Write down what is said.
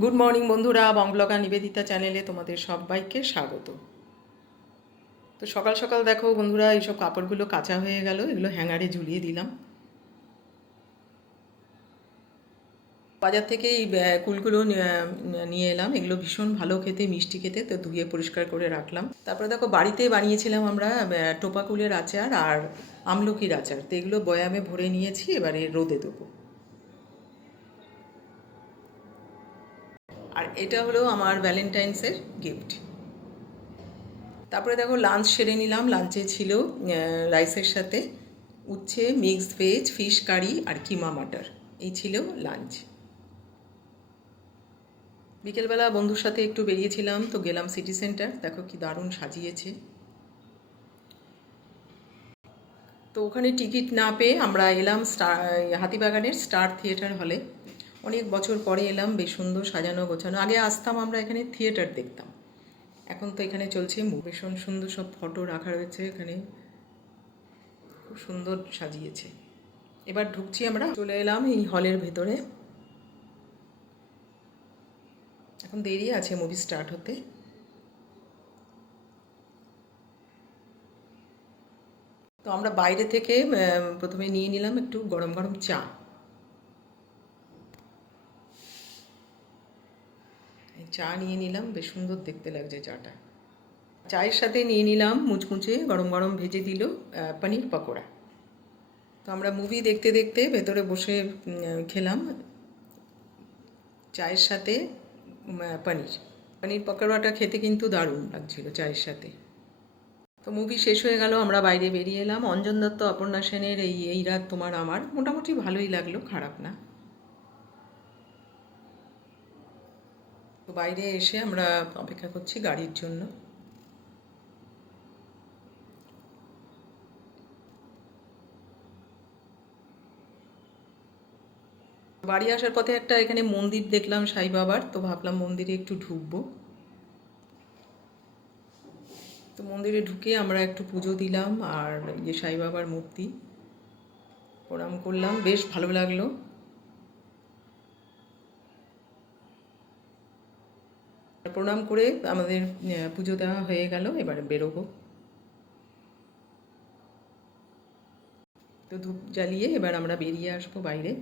Good morning বন্ধুরা, বংব্লগার নিবেদিতা চ্যানেলে তোমাদের সবাইকে স্বাগত। তো সকাল সকাল দেখো বন্ধুরা, এইসব কাপড়গুলো কাঁচা হয়ে গেল, এগুলো হ্যাঙ্গারে ঝুলিয়ে দিলাম। বাজার থেকে এই কুলগুলো নিয়ে এলাম, এগুলো ভীষণ ভালো খেতে, মিষ্টি খেতে, তো ধুয়ে পরিষ্কার করে রাখলাম। তারপরে দেখো বাড়িতে বানিয়েছিলাম আমরা টোপা কুলের আচার আর আমলকির আচার, তো এগুলো বয়ামে ভরে নিয়েছি, এবারে রোদে দেবো। আর এটা হলো আমার ভ্যালেন্টাইন্সের গিফট। তারপরে দেখো লাঞ্চ সেরে নিলাম। লাঞ্চে ছিল রাইসের সাথে উচ্ছে, মিক্সড ভেজ, ফিশ কারি আর কিমা মাটার, এই ছিল লাঞ্চ। বিকেলবেলা বন্ধুর সাথে একটু বেরিয়েছিলাম, তো গেলাম সিটি সেন্টার, দেখো কি দারুণ সাজিয়েছে। তো ওখানে টিকিট না পেয়ে আমরা এলাম হাতিবাগানের স্টার থিয়েটার হলে। অনেক বছর পরে এলাম, বেশ সুন্দর সাজানো গোছানো। আগে আসতাম আমরা এখানে থিয়েটার দেখতাম, এখন তো এখানে চলছে ভীষণ সুন্দর সব ফটো রাখা রয়েছে এখানে, খুব সুন্দর সাজিয়েছে। এবার ঢুকছি, আমরা চলে এলাম এই হলের ভেতরে। এখন দেরি আছে মুভি স্টার্ট হতে। তো আমরা বাইরে থেকে প্রথমে নিয়ে নিলাম একটু গরম গরম চা। চা নিয়ে নিলাম, বেশ সুন্দর দেখতে লাগছে চাটা। চায়ের সাথে নিয়ে নিলাম মুচমুচে গরম গরম ভেজে দিল পনির পকোড়া। তো আমরা মুভি দেখতে দেখতে ভেতরে বসে খেলাম চায়ের সাথে পনির পনির পকোড়াটা খেতে কিন্তু দারুণ লাগছিল চায়ের সাথে। তো মুভি শেষ হয়ে গেল, আমরা বাইরে বেরিয়ে এলাম। অঞ্জন দত্ত, অপর্ণা সেনের এই রাত তোমার আমার মোটামুটি ভালোই লাগলো, খারাপ না। তো বাইরে এসে আমরা অপেক্ষা করছি গাড়ির জন্য। বাড়ি আসার পথে একটা এখানে মন্দির দেখলাম সাই বাবার, তো ভাবলাম মন্দিরে একটু ঢুকবো। তো মন্দিরে ঢুকে আমরা একটু পুজো দিলাম, আর সাই বাবার মূর্তি প্রণাম করলাম, বেশ ভালো লাগলো। প্রণাম করে আমাদের পুজো দেওয়া হয়ে গেল, এবারে বেরোবো। তো ধূপ জ্বালিয়ে এবার আমরা বেরিয়ে আসবো বাইরে।